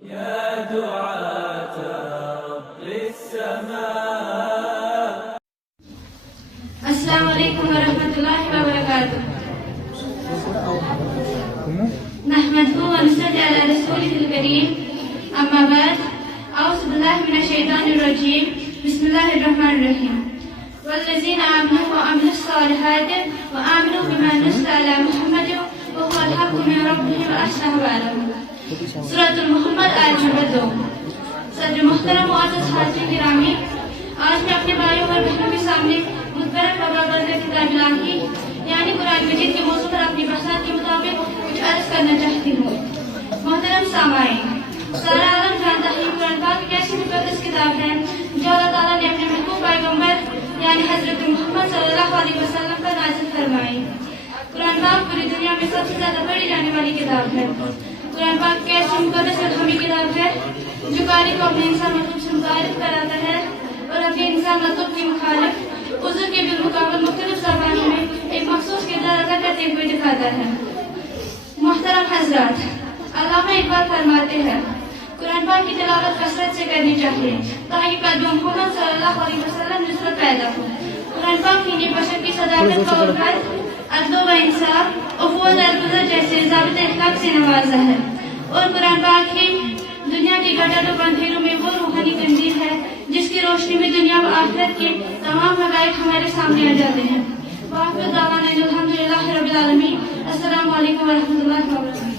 يا دعاة رب السماء. السلام عليكم ورحمة الله وبركاته. نحمده ونصلي على رسوله الكريم. أما بعد، أعوذ بالله من الشيطان الرجيم. بسم الله الرحمن الرحيم. والذين آمنوا وعملوا الصالحات وآمنوا بما نزل على محمد وهو الحق من ربهم وأصلح بالهم. سورۃ المحمد آیت نمبر 2. صدر محترم معزز حاضرین گرامی، آج میں اپنے بھائیوں اور بہنوں کے سامنے متبرک و بابرکت کتاب الہی یعنی قرآن مجید کے موضوع پر اپنی بحثات کے مطابق کچھ عرض کرنا چاہتی ہوں. محترم سامعین، سارا عالم جانتا ہے قرآن پاک ایک ایسی مقدس کتاب ہے جو اللہ تعالیٰ نے اپنے محبوب پیغمبر یعنی حضرت محمد صلی اللہ علیہ وسلم پر نازل فرمائی. قرآن پاک پوری دنیا میں سب سے زیادہ پڑھی جانے والی کتاب ہے. قرآن پاک ایک ایسی مقدس اور حامی کتاب ہے جو قاری کو اپنے انسان مطلوب سے متعارف کراتا ہے اور اپنے انسان مطلوب کے مخالف حضور کے بالمقابل مختلف زبانوں میں ایک مخصوص کردار ادا کرتے ہوئے دکھاتا ہے. محترم حضرات، علامہ اقبال فرماتے ہیں قرآن پاک کی تلاوت کثرت سے کرنی چاہیے تاکہ قلب محمد صلی اللہ علیہ وسلم نصرت پیدا ہو. قرآن پاک ہی بشر کی صداقت کا عبرت، عدل و انصاف، عفو درگزر جیسے ضابط اخلاق سے نوازا ہے، اور قرآن پاک ہی دنیا کے گٹر و اندھیروں میں وہ روحانی قندیل ہے جس کی روشنی میں دنیا و آخرت کے تمام حقائق ہمارے سامنے آ جاتے ہیں. وآخر دعوانا الحمدللہ رب العالمین. السلام علیکم ورحمۃ اللہ وبرکاتہ.